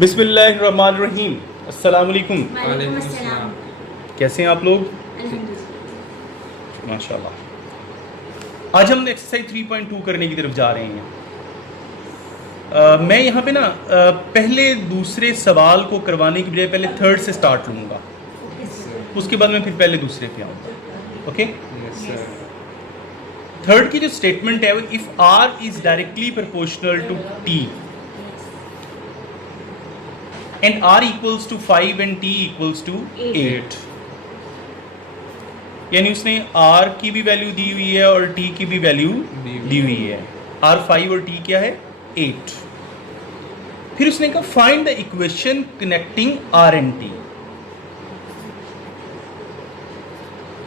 बिस्मिल्लाहिर्रहमानिर्रहीम। अस्सलाम वालेकुम। वालेकुम अस्सलाम। कैसे हैं आप लोग? अल्हम्दुलिल्लाह। माशाल्लाह। आज हम एक्सरसाइज 3.2 करने की तरफ जा रहे हैं। मैं यहाँ पे ना पहले दूसरे सवाल को करवाने की बजाय पहले थर्ड से स्टार्ट लूँगा, उसके बाद मैं फिर पहले दूसरे पे आऊँगा। ओके? थर्ड की जो स्टेटमेंट है वो if R is directly proportional to T and r equals to 5 and t equals to 8, यानी उसने r की भी वैल्यू दी हुई है और t की भी वैल्यू दी हुई है। r 5 और t क्या है? 8। फिर उसने कहा find the equation connecting r and t,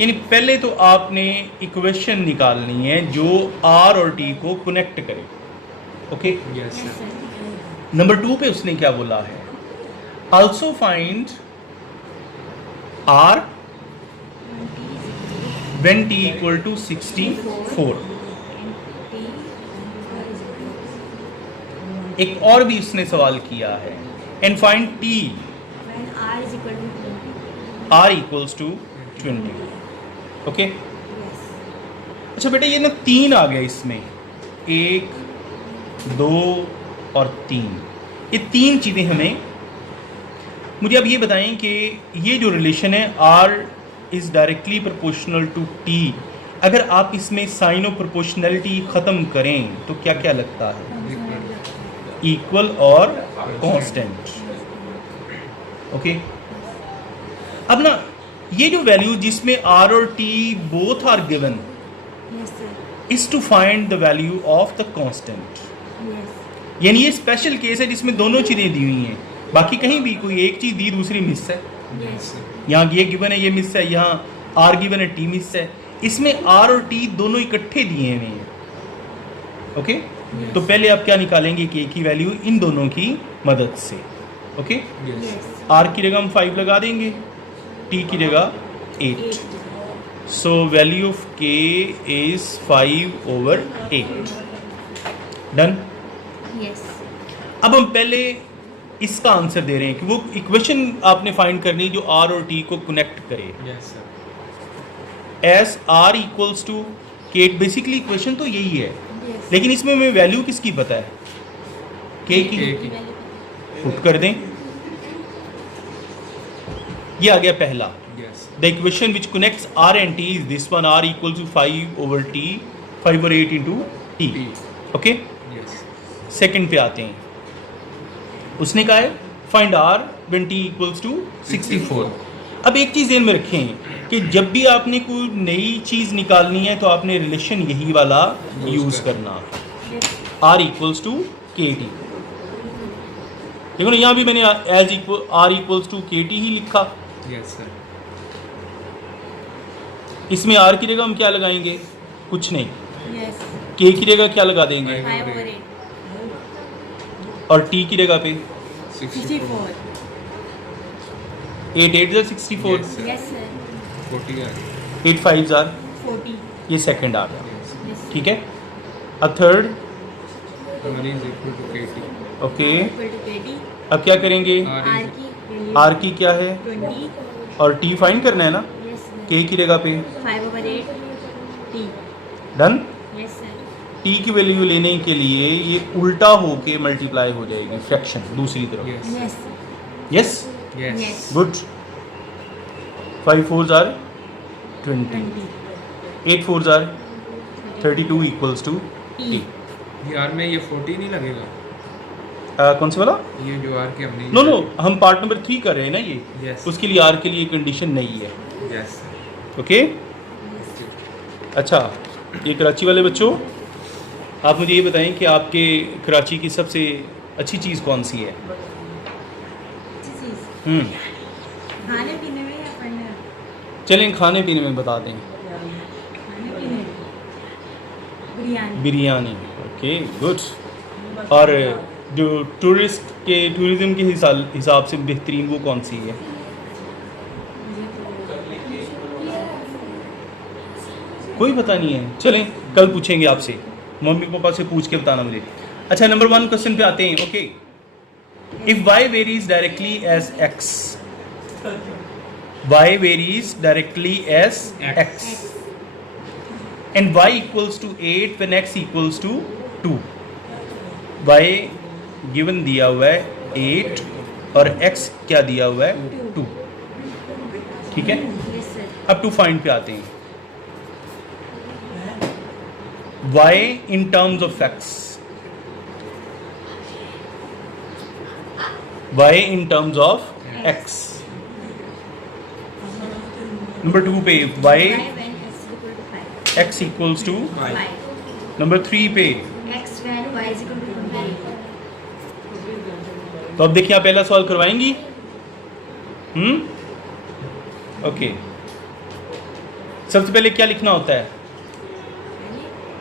यानी पहले तो आपने इक्वेशन निकालनी है जो r और t को कनेक्ट करे। ओके? नंबर 2 पे उसने क्या बोला है? Also find R when t equal to 64। एक और भी उसने सवाल किया है and find t When R is equal to 20. R equals to 20। Okay? Yes. अच्छा बेटा, ये ना 3 आ गया इसमें, 1 2 और 3। ये 3 चीज़ें हमें, मुझे अब ये बताएं कि ये जो रिलेशन है R is directly proportional to T, अगर आप इसमें साइन ऑफ प्रोपोर्शनैलिटी ख़त्म करें तो क्या क्या लगता है? इक्वल और कांस्टेंट। ओके? अब ना ये जो वैल्यू जिसमें R और T both are given Yes, sir. Is to find the value of the constant. Yes. यानी ये स्पेशल केस है जिसमें दोनों चीज़ें दी हुई हैं, बाकी कहीं भी कोई एक चीज़ दी दूसरी मिस है। Yes. यहाँ ये गिवन है ये मिस है, यहाँ आर गिवन है टी मिस है। इसमें आर और टी दोनों इकट्ठे दिए हुए हैं। ओके? तो पहले आप क्या निकालेंगे कि की वैल्यू इन दोनों की मदद से। ओके? Yes. आर की जगह हम 5 लगा देंगे, टी की जगह 8। सो वैल्यू ऑफ के इज 5/8। डन? Yes. अब हम पहले इसका आंसर दे रहे हैं कि वो इक्वेशन आपने फाइंड करनी जो आर और टी को कनेक्ट करे। एस आर इक्वल्स टू के। बेसिकली इक्वेशन तो यही है, Yes. लेकिन इसमें हमें वैल्यू किसकी पता है? के की। पुट कर दें, ये आ गया पहला। The equation which connects r and t is this one, r equal to 5/t, 5/8 into t. Okay? Second पे आते हैं। उसने कहा है find r when t equals to 64। अब एक चीज़ ध्यान में रखें कि जब भी आपने कोई नई चीज़ निकालनी है तो आपने रिलेशन यही वाला यूज़ करना, r equals to k t. देखो ना, यहाँ भी मैंने as equal r equals to k t ही लिखा। इसमें आर की जगह हम क्या लगाएंगे? कुछ नहीं। Yes. के की जगह क्या लगा देंगे? 5/8. और टी की जगह पे 64. 8 8 ज़ा 64, Yes, sir. 8 5 ज़ा 40. ये सेकंड आ गया। Yes. ठीक है? अब थर्ड। Okay, Equal to 80. अब क्या करेंगे? R की value आर की क्या है 20. और टी फाइंड करना है ना, Yes, sir. के की जगह पे। 5/8. T. Done? Yes, sir. T की वैल्यू लेने के लिए ये उल्टा होके मल्टीप्लाई हो जाएगी, फ्रैक्शन दूसरी तरफ। Yes. यस? Yes. गुड। 5 4 ज़ा 20, 20. 8 4 ज़ा 32 इक्वल्स टू T. टी। यार में ये 40 नहीं लगेगा, कौन से वाला? ये जो आर के हमने नो नो, हम पार्ट नंबर 3 कर रहे हैं ना ये। Yes. उसके लिए आर के लिए कंडीशन नहीं है। Yes okay? अच्छा, ये कराची वाले बच्चों, आप मुझे ये बताएं कि आपके कराची की सबसे अच्छी चीज़ कौन सी है? अच्छी चीज़ खाने पीने में या पढ़ने में? चलें खाने पीने में बता दें। खाने पीने में बिरयानी. बिरयानी। Okay, good. और जो टूरिज़्म के हिसाब से बेहतरीन वो कौन सी है? कोई पता नहीं है। चलें कल पूछेंगे आपसे, मम्मी पापा से पूछ के बताना मुझे। अच्छा, नंबर 1 क्वेश्चन पे आते हैं। Okay, If y varies directly as x, y varies directly as x, and y equals to 8 when x equals to 2. y given दिया हुआ है 8 और x क्या दिया हुआ है 2. ठीक है, यस सर। अब टू फाइंड पे आते हैं. y in terms of x, y in terms of x. Number 2 पे y y when x equal to 5, x equals to 5, number 3 पे. x when y is equal to 28, तो अब देखिए आप पहला सवाल करवाएंगी. ओके, सबसे पहले क्या लिखना होता है?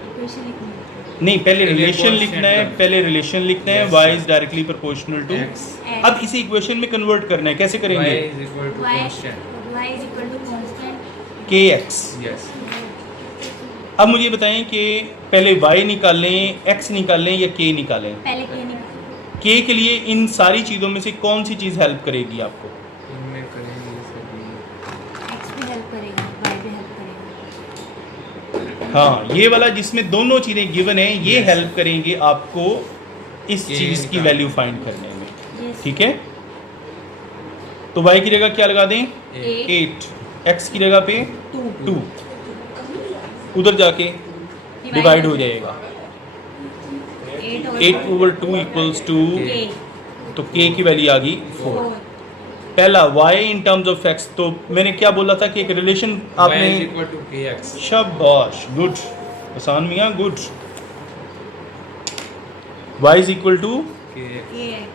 इक्वेशन लिखनी है। नहीं, पहले पहले रिलेशन constant लिखना है, term. पहले रिलेशन लिखना है. Yes, y sir. Is directly proportional to. x अब इसे इक्वेशन में कन्वर्ट करना है. कैसे y करेंगे? is equal to y constant. y is equal to constant, kx. Yes. अब मुझे बताएं कि पहले y निकालें, x निकालें या k निकालें. पहले के नहीं, k के लिए इन सारी चीज़ों में से कौन सी चीज़ हेल्प करेगी आपको? इनमें करेंगे सभी. x भी हेल्प करेगा, y भी हेल्प करेगा। हाँ, ये वाला जिसमें दोनों चीज़ें गिवन है, ये Yes. हेल्प करेंगे आपको इस ये चीज़ की निकाल- वैल्यू फाइंड करने में. यस, ठीक है, तो y की जगह क्या लगा दें? 8. x की जगह पे 2. उधर जाके डिवाइड हो जाएगा. 8 ओवर 2 इक्वल्स टू, तो k की वैल्यू आ गई 4. पहला y in terms of x, तो मैंने क्या बोला था कि एक रिलेशन y is आपने. equal to kx. शाबाश, गुड हसान मियाँ, good. y is equal to. kx.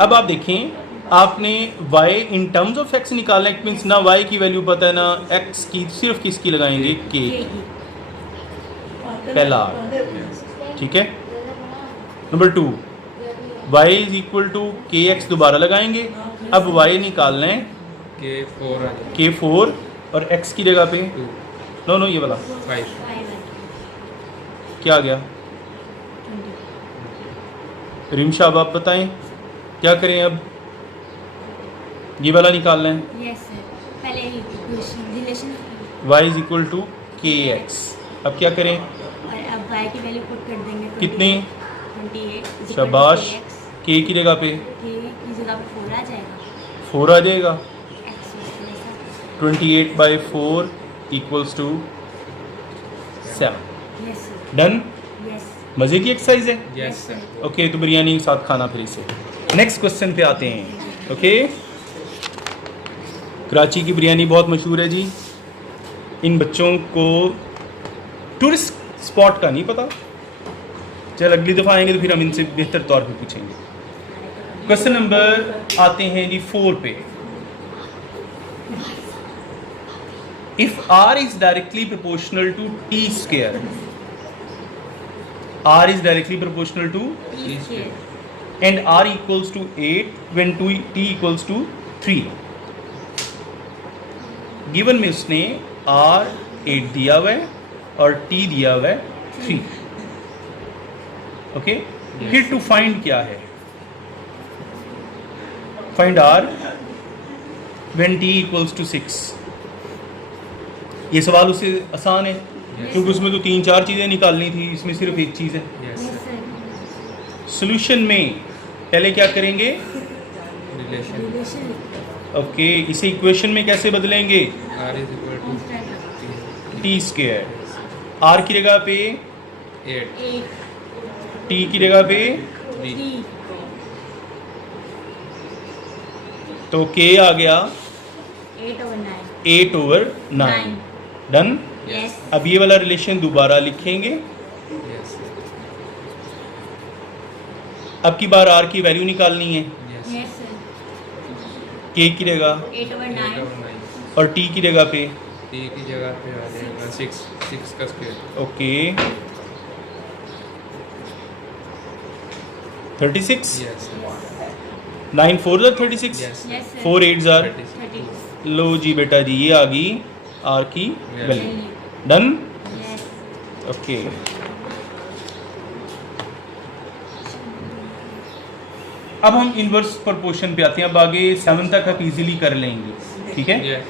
अब आप देखें, आपने y in terms of x निकालना है. मीन्स ना y की वैल्यू पता है ना x की, सिर्फ किसकी लगाएंगे? k. पहला, ठीक है. Number 2, y is equal to kx दोबारा लगाएंगे. अब y निकालना है k4 आ जाएगा. k4 और x की जगह पे 2 नो ये वाला 5. क्या आ गया? रिमशाब आप बताएं क्या करें अब? ये वाला निकालना है. यस सर, पहले relation y is equal to kx. अब क्या करें? और अब y की वैल्यू पुट कर देंगे। कितने? 28 शाबाश. k की जगह पे की जगह पे 4 आ जाएगा। 4 आ जाएगा. x वैसा। 28/4 equals to 7. Yes sir, done. Yes मज़े की एक्सरसाइज है. Yes sir. ओके, तो बिरयानी के साथ खाना फिर इसे. नेक्स्ट क्वेश्चन पे आते हैं. ओके, कराची की बिरयानी बहुत मशहूर है जी. इन बच्चों को टूरिस्ट स्पॉट का नहीं पता. चल अगली दफ़ा आएंगे तो फिर हम इनसे बेहतर तौर पे पूछेंगे. क्वेश्चन नंबर आते हैं जी 4 पे. If r is directly proportional to t square, r is directly proportional to t square and r equals to 8 when t equals to 3. Given में उसने r 8 दिया हुआ है और t दिया हुआ है 3. ओके, फिर टू फाइंड क्या है? Find r when t equals to 6. ये सवाल उससे आसान है क्योंकि उसमें तो 3-4 चीज़ें निकालनी थी, इसमें सिर्फ एक चीज़ है. Yes yes sir. Sir, solution में पहले क्या करेंगे? Relation. रिलेशन ओके, इसे इक्वेशन में कैसे बदलेंगे? r is equal to t square. r की जगह पे 8. 8 t की जगह पे 3. 3 तो k आ गया 8 over 9 8/9. डन. यस अब ये वाला रिलेशन दोबारा लिखेंगे. Yes sir. अब की बार r की वैल्यू निकालनी है. Yes. यस सर, k की जगह 8 over 9 9. और t की जगह पे. t की जगह पे आ जाएगा 6 का square. Okay, 36. Yes sir. 9 4 36. Yes sir. Yes sir, 4 8 32. 32 लो जी बेटा जी, ये आ गई r की वैल्यू. डन. यस ओके, अब हम इन्वर्स प्रोपोर्शन पे आते हैं। अब आगे 7 तक आप इजीली कर लेंगे, ठीक है। Yes.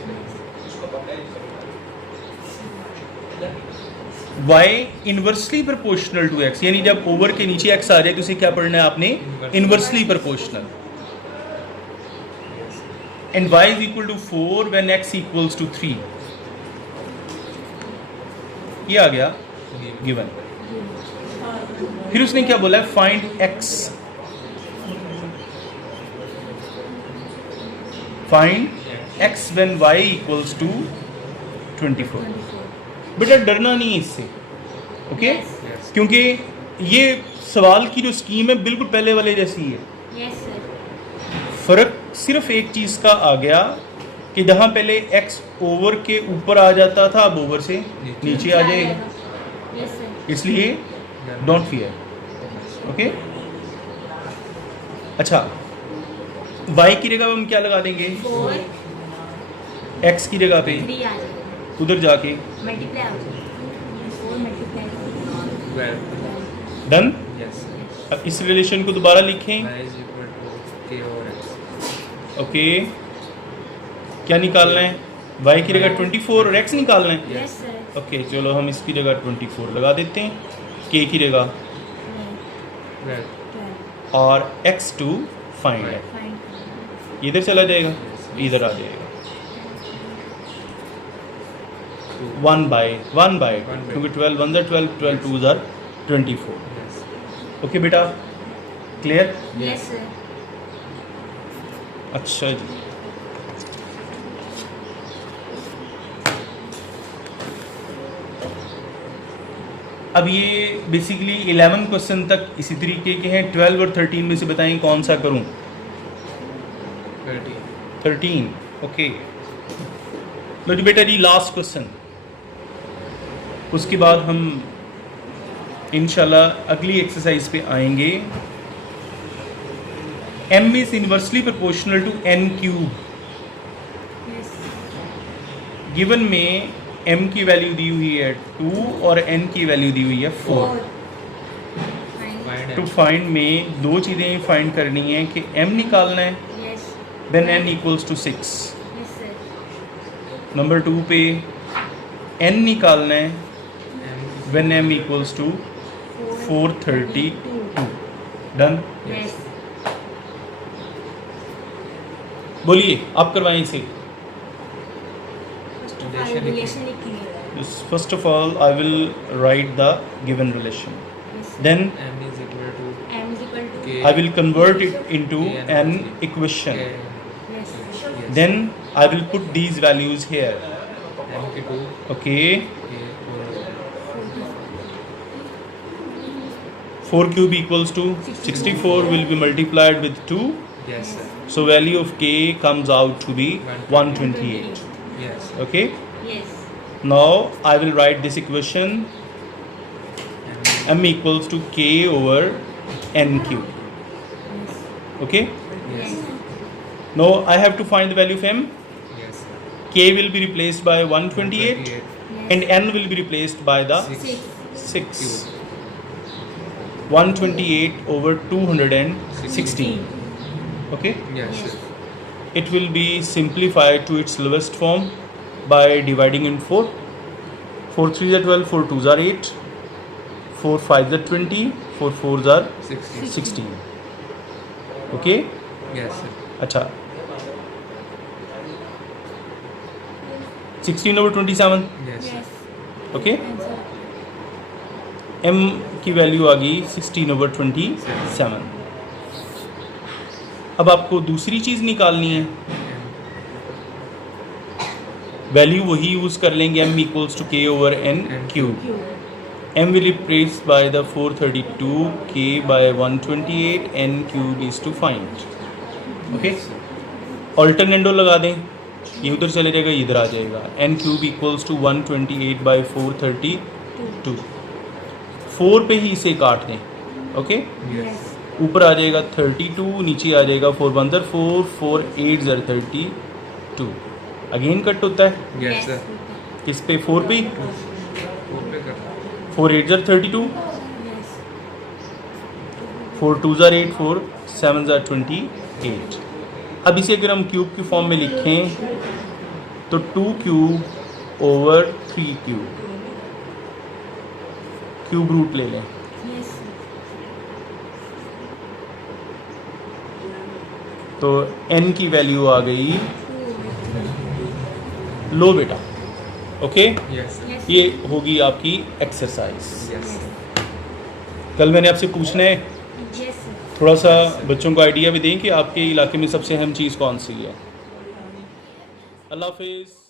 y inversely proportional to x, यानी जब ओवर के नीचे x आ जाए तो उसे क्या पढ़ना है आपने, inversely proportional. And y is equal to 4 when x equals to 3, ये आ गया गिवन। फिर उसने क्या बोला है, find x, find x when y equals to 24। बेटा डरना नहीं है इससे, ओके Yes. क्योंकि ये सवाल की जो स्कीम है बिल्कुल पहले वाले जैसी है। Yes sir. फर्क सिर्फ एक चीज़ का आ गया कि जहाँ पहले x ओवर के ऊपर आ जाता था, अब ओवर से नीचे आ जाएगा, यस सर। इसलिए डोंट फियर, ओके। अच्छा, y की जगह हम क्या लगा देंगे, 4 x की जगह पे 3 आ जाएगा, उधर जाके मल्टीप्लाई हो जाएगा, 4 मल्टीप्लाई 12. डन। Yes. अब इस रिलेशन को दोबारा लिखें, Y is equal to K over X. Okay. क्या निकालना है, y की जगह 24 और x निकालना है, यस सर। ओके। चलो हम इसकी जगह 24 लगा देते हैं, k की जगह 12. और x2 फाइंड है, फाइंड इधर चला जाएगा, इधर आ जाएगा 1 बाय क्योंकि 12 1 are 12, 12 2 are 24। Yes. ओके बेटा, क्लियर। Yes sir. अच्छा जी, अब ये बेसिकली 11 क्वेश्चन तक इसी तरीके के हैं। 12 और 13 में से बताएं कौन सा करूं। 30. 13, ओके। लो जी बेटा जी, लास्ट क्वेश्चन, उसके बाद हम इंशाल्लाह अगली एक्सरसाइज पे आएंगे। m is inversely proportional to n cube. Yes given में m की वैल्यू दी हुई है 2 और n की वैल्यू दी हुई है 4। Find Find to X. Find में दो चीज़ें फाइंड करनी है कि m निकालना है, yes then n equals to 6। Yes sir. Number 2 पे n निकालना है M. When m equals to 432। Done. Yes बोलिए, आप करवाएं इसे। फर्स्ट ऑफ ऑल रिलेशन लिखिएगा। First of all I will write the given relation, yes then M is equal to m is equal to K. I will convert it into K and an K. equation. Yes Yes. Then I will put these values here. M की 2. Okay. K 4. 4 cube equals to 64 will be multiplied with 2. Yes, sir. So value of k comes out to be 128. Yes. Okay. Yes Now I will write this equation. M. M equals to k over n cube. Okay. Yes. Now I have to find the value of m. Yes, sir. K will be replaced by 128 and n will be replaced by the 6. 128 over 216. Okay. Yes, Yes. sir. It will be simplified to its lowest form by dividing in 4. 4 3s are 12, 4 2s are 8, 4 5s are 20, 4 4s are 16. 16. Okay. Yes, sir. अच्छा, 16 over 27. Yes, sir. Yes Okay. Answer m की value आ गई 16 over 27. अब आपको दूसरी चीज़ निकालनी है, value वही यूज़ कर लेंगे, m equals to k over n cube. Cube m will replace by the 432, k by 128, n cube is to find. Okay. ऑल्टरनेटो लगा दें, ये उधर चले जाएगा, इधर आ जाएगा। n cube equals to 128 by 432। 4 पे ही इसे काट दें। ओके। Yes. ऊपर आ जाएगा 32, नीचे आ जाएगा 4 1 4, 4 8 32। अगेन कट होता है Yes, sir. किस पे, 4 पे। 4 पे कर. 4 8 32, यस 4 2 8, 4 7 ज़ा 28। अब इसे अगर हम क्यूब की फॉर्म में लिखें तो 2 cube over 3 cube, cube root ले लें। Yes, sir. तो n की वैल्यू आ गई 2 लो बेटा। Okay, Yes. Yes. ये होगी आपकी एक्सरसाइज। Yes. कल मैंने आपसे पूछना है Yes, sir. थोड़ा सा बच्चों को आइडिया भी दें कि आपके इलाके में सबसे अहम चीज़ कौन सी है। अल्लाह हाफिज़।